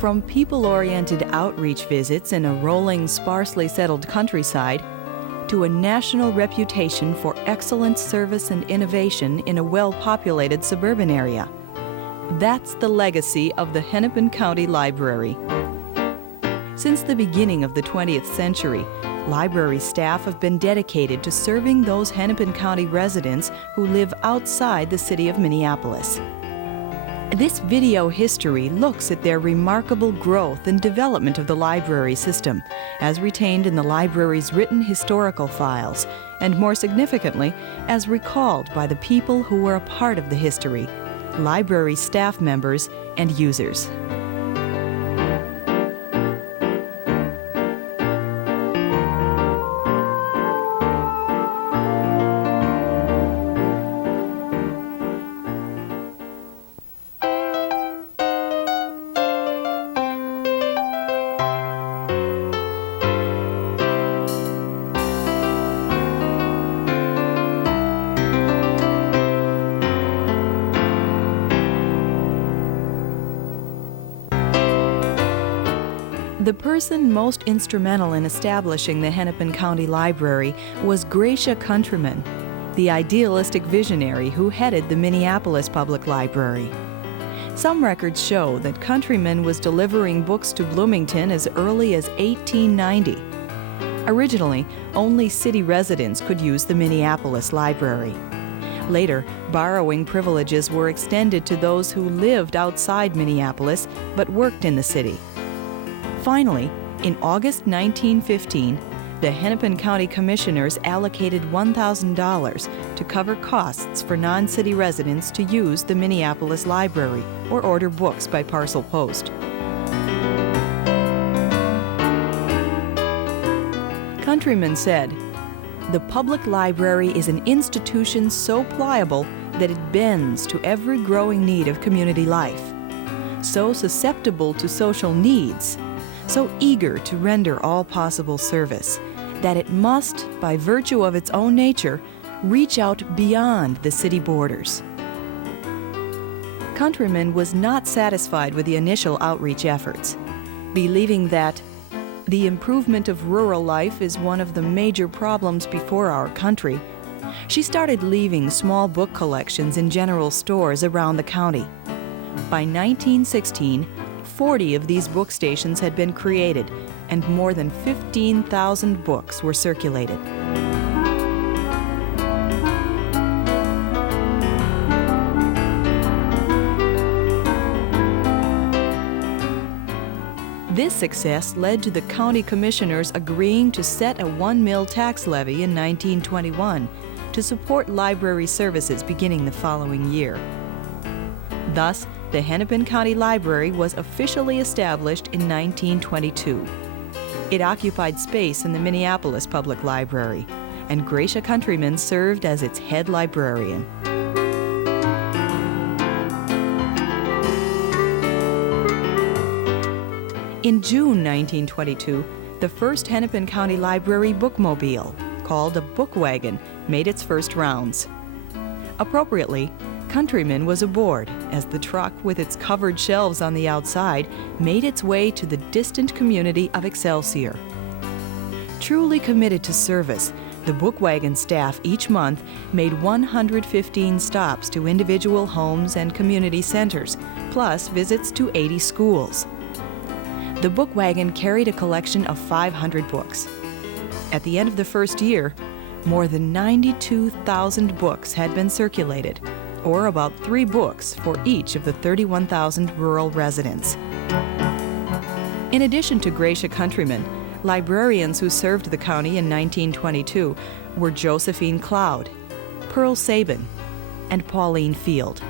From people-oriented outreach visits in a rolling, sparsely settled countryside to a national reputation for excellent service and innovation in a well-populated suburban area. That's the legacy of the Hennepin County Library. Since the beginning of the 20th century, library staff have been dedicated to serving those Hennepin County residents who live outside the city of Minneapolis. This video history looks at their remarkable growth and development of the library system, as retained in the library's written historical files, and more significantly, as recalled by the people who were a part of the history, library staff members and users. The person most instrumental in establishing the Hennepin County Library was Gracia Countryman, the idealistic visionary who headed the Minneapolis Public Library. Some records show that Countryman was delivering books to Bloomington as early as 1890. Originally, only city residents could use the Minneapolis Library. Later, borrowing privileges were extended to those who lived outside Minneapolis but worked in the city. Finally, in August 1915, the Hennepin County Commissioners allocated $1,000 to cover costs for non-city residents to use the Minneapolis Library or order books by parcel post. Countryman said, "The public library is an institution so pliable that it bends to every growing need of community life, so susceptible to social needs, so eager to render all possible service, that it must, by virtue of its own nature, reach out beyond the city borders." Countryman was not satisfied with the initial outreach efforts, believing that the improvement of rural life is one of the major problems before our country. She started leaving small book collections in general stores around the county. By 1916, 40 of these book stations had been created, and more than 15,000 books were circulated. This success led to the county commissioners agreeing to set a 1 mill tax levy in 1921 to support library services beginning the following year. Thus, the Hennepin County Library was officially established in 1922. It occupied space in the Minneapolis Public Library, and Gracia Countryman served as its head librarian. In June 1922, the first Hennepin County Library bookmobile, called a book wagon, made its first rounds. Appropriately, Countryman was aboard as the truck, with its covered shelves on the outside, made its way to the distant community of Excelsior. Truly committed to service, the book wagon staff each month made 115 stops to individual homes and community centers, plus visits to 80 schools. The book wagon carried a collection of 500 books. At the end of the first year, more than 92,000 books had been circulated, or about 3 books for each of the 31,000 rural residents. In addition to Gracia Countryman, librarians who served the county in 1922 were Josephine Cloud, Pearl Sabin, and Pauline Field.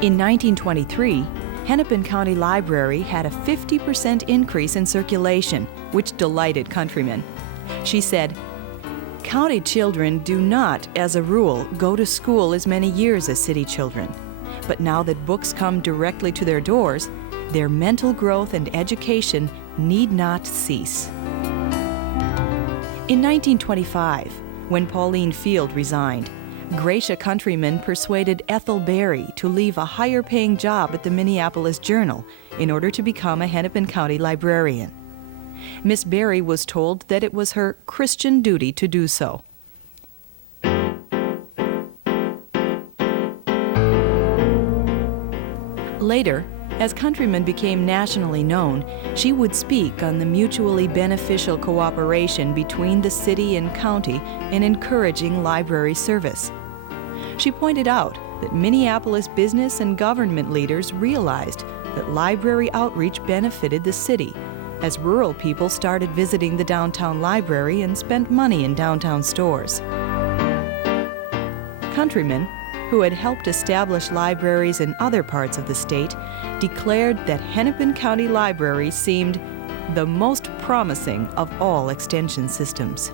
In 1923, Hennepin County Library had a 50% increase in circulation, which delighted Countryman. She said, "County children do not, as a rule, go to school as many years as city children. But now that books come directly to their doors, their mental growth and education need not cease." In 1925, when Pauline Field resigned, Gracia Countryman persuaded Ethel Berry to leave a higher-paying job at the Minneapolis Journal in order to become a Hennepin County librarian. Miss Berry was told that it was her Christian duty to do so. Later, as Countryman became nationally known, she would speak on the mutually beneficial cooperation between the city and county in encouraging library service. She pointed out that Minneapolis business and government leaders realized that library outreach benefited the city, as rural people started visiting the downtown library and spent money in downtown stores. Countryman, who had helped establish libraries in other parts of the state, declared that Hennepin County Library seemed the most promising of all extension systems.